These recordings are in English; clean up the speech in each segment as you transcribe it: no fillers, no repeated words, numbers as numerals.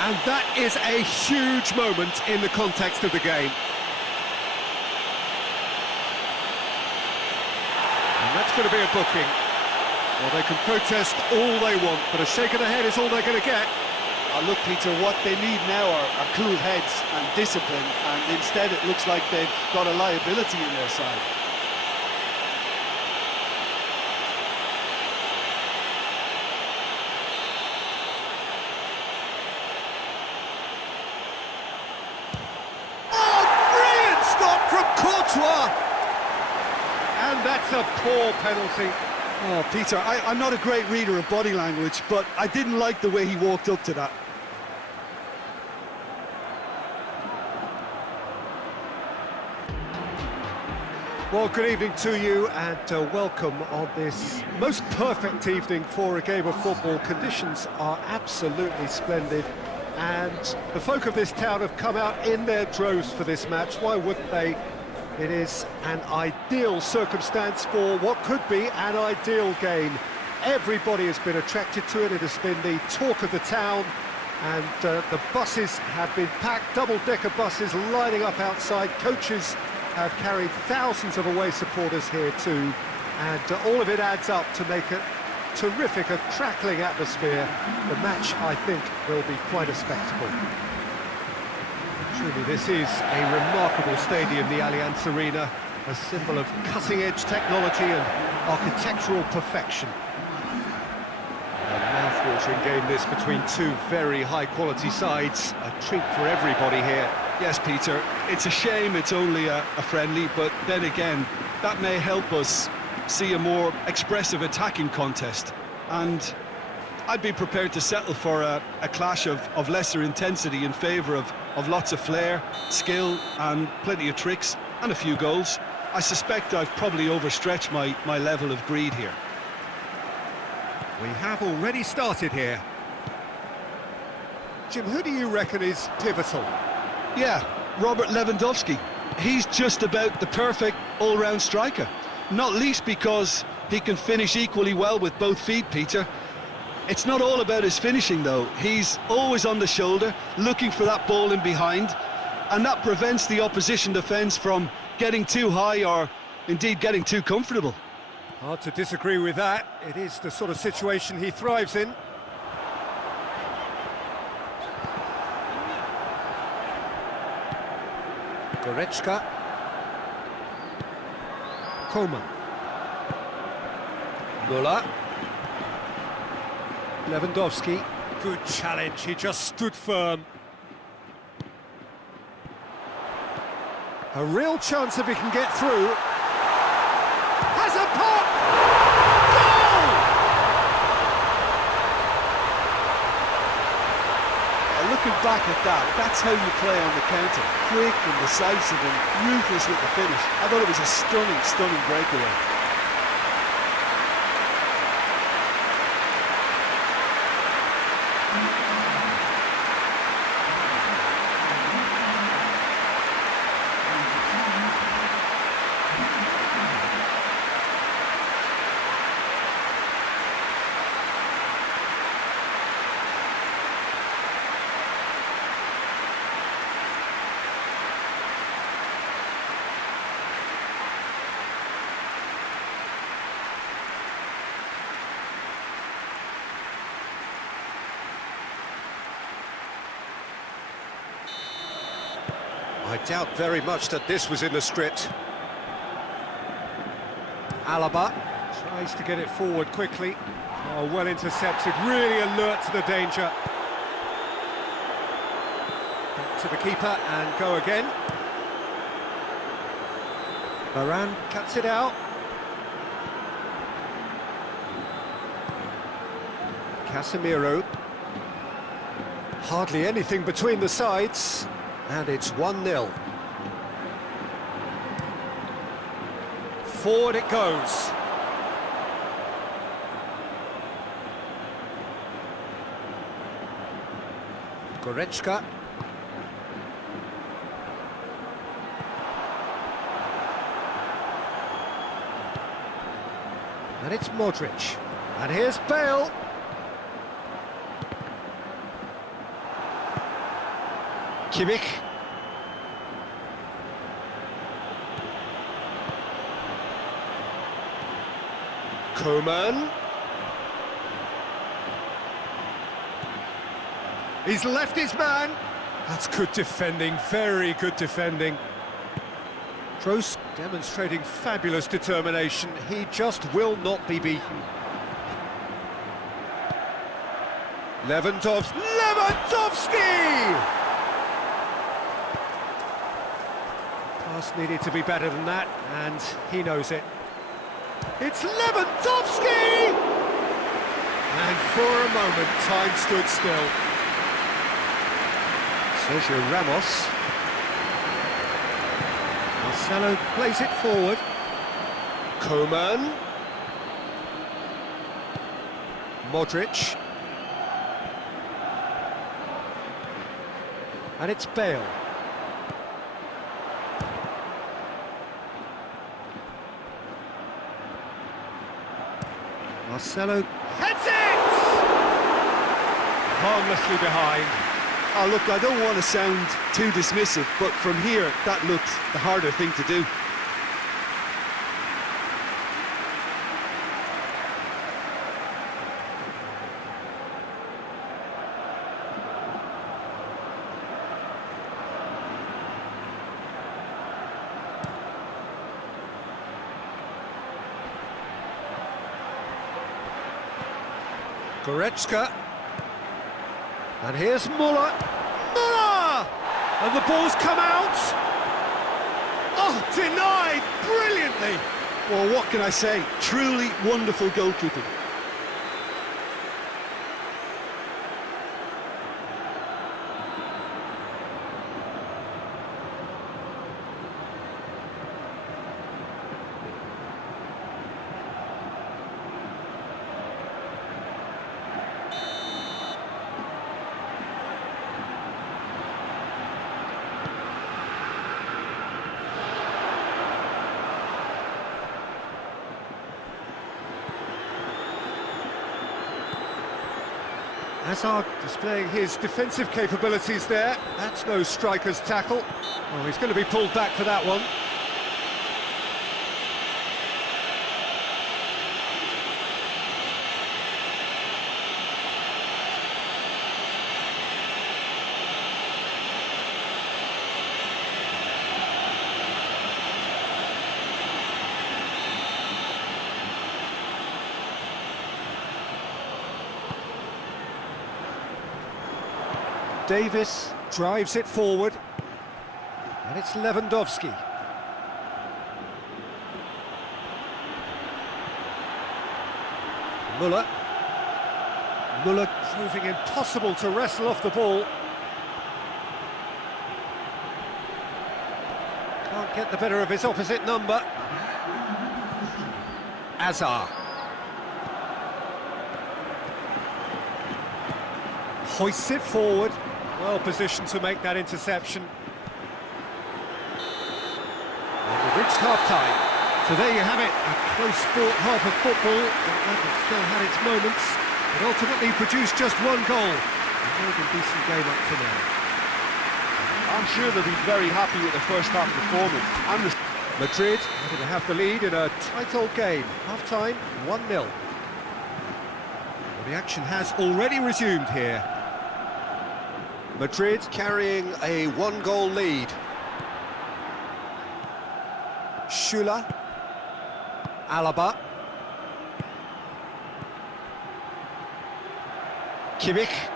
And that is a huge moment in the context of the game. And that's going to be a booking. Well, they can protest all they want, but a shake of the head is all they're going to get. Look, Peter, what they need now are cool heads and discipline, and instead it looks like they've got a liability in their side. Oh, brilliant stop from Courtois! And that's a poor penalty. Oh, Peter, I'm not a great reader of body language, but I didn't like the way he walked up to that. Well, good evening to you and welcome on this most perfect evening for a game of football. Conditions are absolutely splendid and the folk of this town have come out in their droves for this match. Why wouldn't they? It is an ideal circumstance for what could be an ideal game. Everybody has been attracted to it. It has been the talk of the town, and the buses have been packed, double-decker buses lining up outside. Coaches have carried thousands of away supporters here too, and all of it adds up to make a terrific, a crackling atmosphere. The match, I think, will be quite a spectacle. Truly, this is a remarkable stadium, the Allianz Arena, a symbol of cutting-edge technology and architectural perfection. A mouth-watering game this between two very high-quality sides, a treat for everybody here. Yes, Peter, it's a shame it's only a friendly, but then again, that may help us see a more expressive attacking contest. And I'd be prepared to settle for a clash of lesser intensity in favour of lots of flair, skill and plenty of tricks and a few goals. I suspect I've probably overstretched my level of greed here. We have already started here. Jim, who do you reckon is pivotal? Yeah, Robert Lewandowski. He's just about the perfect all-round striker. Not least because he can finish equally well with both feet, Peter. It's not all about his finishing, though. He's always on the shoulder, looking for that ball in behind, and that prevents the opposition defence from getting too high or, indeed, getting too comfortable. Hard to disagree with that. It is the sort of situation he thrives in. Goretzka. Coman. Müller. Lewandowski. Good challenge, he just stood firm. A real chance if he can get through. Has a pop! Goal! Looking back at that, that's how you play on the counter. Quick and decisive and ruthless with the finish. I thought it was a stunning, stunning breakaway. I doubt very much that this was in the script. Alaba tries to get it forward quickly. Oh, well intercepted, really alert to the danger. Back to the keeper and go again. Varane cuts it out. Casemiro. Hardly anything between the sides. And it's 1-0. Forward it goes. Goretzka. And it's Modric. And here's Bale. Kimmich. Koeman. He's left his man. That's good defending, very good defending. Kroos demonstrating fabulous determination. He just will not be beaten. Lewandowski! Pass needed to be better than that, and he knows it. It's Lewandowski! And for a moment, time stood still. Sergio Ramos. Marcelo plays it forward. Koeman. Modric. And it's Bale. Marcelo heads it! Harmlessly behind. Oh, look, I don't want to sound too dismissive, but from here, that looked the harder thing to do. Goretzka. And here's Muller. Muller! And the ball's come out. Oh, denied brilliantly. Well, what can I say? Truly wonderful goalkeeping. Hazard displaying his defensive capabilities there. That's no striker's tackle. Oh, he's going to be pulled back for that one. Davis drives it forward, and it's Lewandowski. Muller. Muller proving impossible to wrestle off the ball. Can't get the better of his opposite number. Hazard. Hoists it forward. Well positioned to make that interception. And we've reached half-time. So there you have it, a close-fought half of football, but that still had its moments. It ultimately produced just one goal. A more than decent game up to now. I'm sure they'll be very happy with the first half performance. Madrid happy to have the lead in a tight old game. Half-time, 1-0. Well, the action has already resumed here. Madrid carrying a one-goal lead. Schüller. Alaba. Kimmich.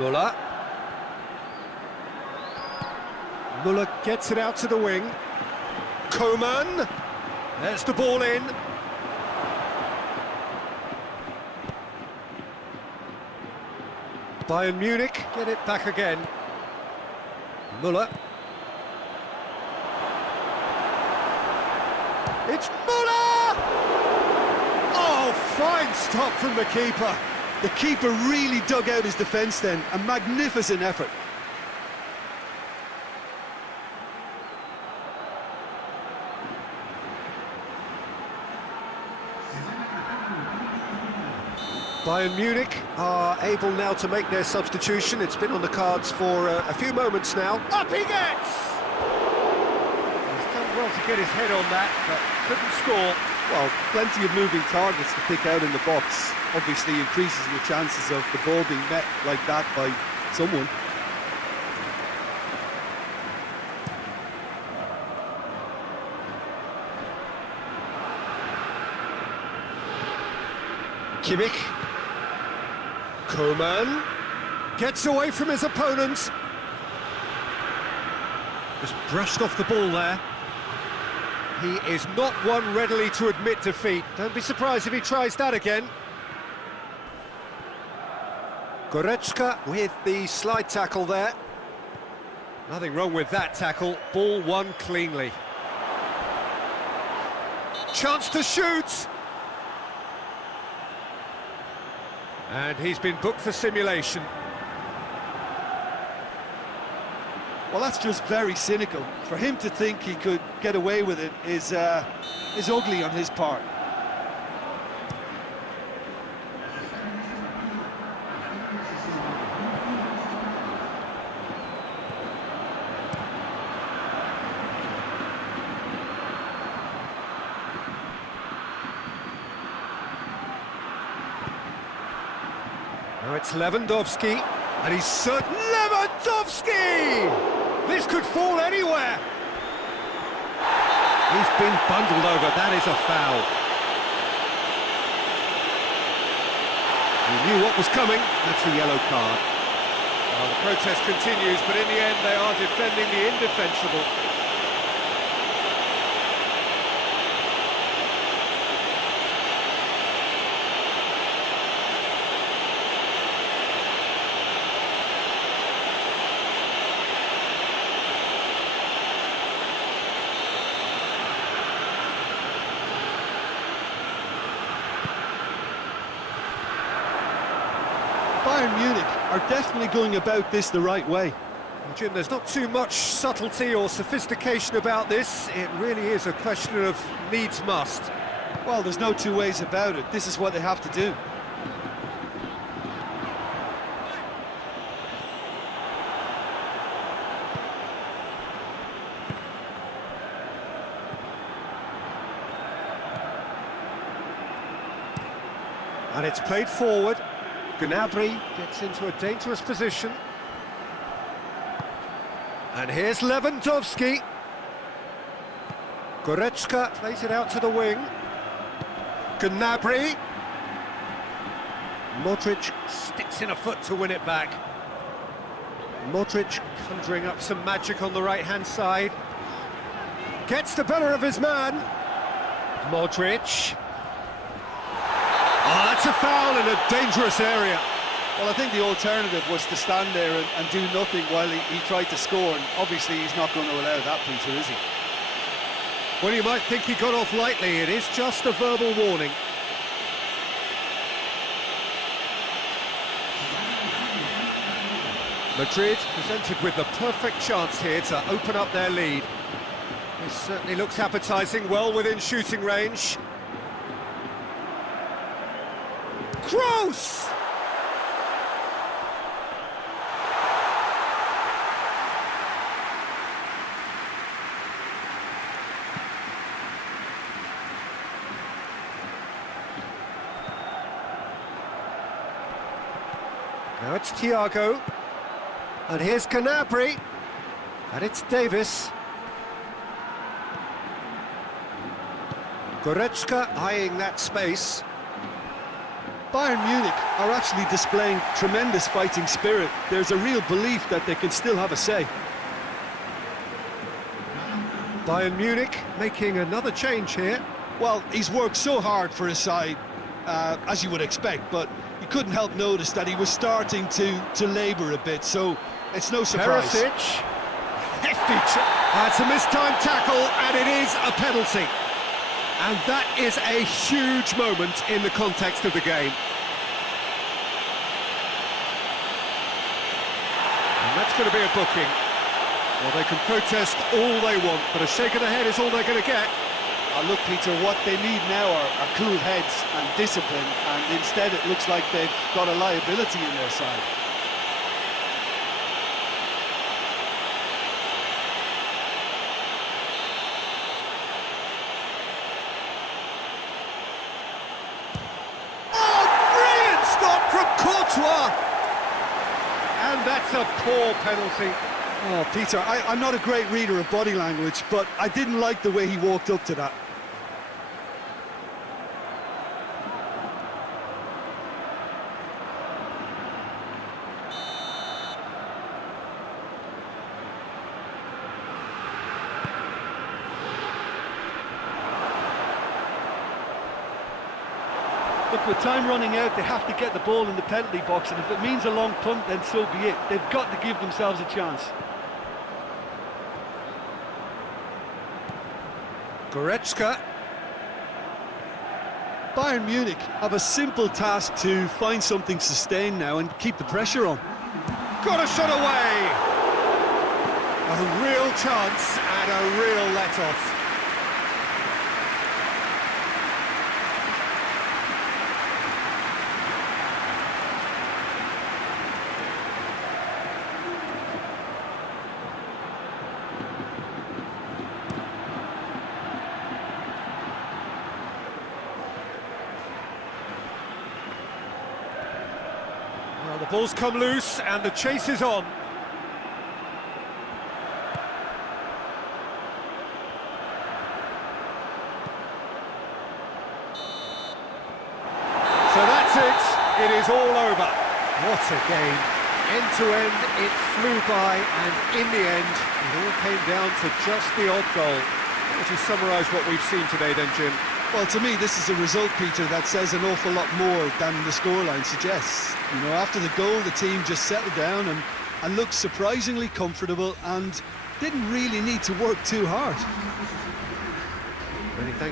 Muller. Muller gets it out to the wing. Koeman. There's the ball in. Bayern Munich get it back again. Muller. It's Muller! Oh, fine stop from the keeper. The keeper really dug out his defence then. A magnificent effort. Bayern Munich are able now to make their substitution. It's been on the cards for a few moments now. Up he gets! He's done well to get his head on that, but couldn't score. Well, plenty of moving targets to pick out in the box. Obviously increases your chances of the ball being met like that by someone. Kimmich. Coman gets away from his opponent. Just brushed off the ball there. He is not one readily to admit defeat. Don't be surprised if he tries that again. Goretzka with the slide tackle there. Nothing wrong with that tackle. Ball won cleanly. Chance to shoot. And he's been booked for simulation. Well, that's just very cynical. For him to think he could get away with it is ugly on his part. Now it's Lewandowski, and he's certain. Lewandowski! This could fall anywhere. He's been bundled over. That is a foul. He knew what was coming. That's a yellow card. Well, the protest continues, but in the end they are defending the indefensible. Bayern Munich are definitely going about this the right way. Well, Jim, there's not too much subtlety or sophistication about this. It really is a question of needs must. Well, there's no two ways about it. This is what they have to do. And it's played forward. Gnabry gets into a dangerous position. And here's Lewandowski. Goretzka plays it out to the wing. Gnabry. Modric sticks in a foot to win it back. Modric conjuring up some magic on the right-hand side. Gets the better of his man. Modric. Oh, that's a foul in a dangerous area. Well, I think the alternative was to stand there and do nothing while he tried to score, and obviously he's not going to allow that, Peter, is he? Well, you might think he got off lightly. It is just a verbal warning. Madrid presented with the perfect chance here to open up their lead. This certainly looks appetising, well within shooting range. Kroos! Now it's Thiago. And here's Gnabry. And it's Davis. Goretzka eyeing that space. Bayern Munich are actually displaying tremendous fighting spirit. There's a real belief that they can still have a say. Bayern Munich making another change here. Well, he's worked so hard for his side, as you would expect, but you couldn't help notice that he was starting to labour a bit, so it's no surprise. Perisic. Hefty That's a mistimed tackle, and it is a penalty. And that is a huge moment in the context of the game. And that's going to be a booking. Well, they can protest all they want, but a shake of the head is all they're going to get. Look, Peter, what they need now are cool heads and discipline, and instead it looks like they've got a liability in their side. Oh, brilliant stop from Courtois! And that's a poor penalty. Oh, Peter, I'm not a great reader of body language, but I didn't like the way he walked up to that. Look, with time running out, they have to get the ball in the penalty box, and if it means a long punt, then so be it. They've got to give themselves a chance. Goretzka. Bayern Munich have a simple task to find something sustained now and keep the pressure on. Got a shot away! A real chance and a real let-off. Well, the ball's come loose and the chase is on. So that's it. It is all over. What a game. End to end, it flew by, and in the end, it all came down to just the odd goal. How would you summarise what we've seen today then, Jim? Well, to me, this is a result, Peter, that says an awful lot more than the scoreline suggests. You know, after the goal, the team just settled down and looked surprisingly comfortable and didn't really need to work too hard. Many thanks.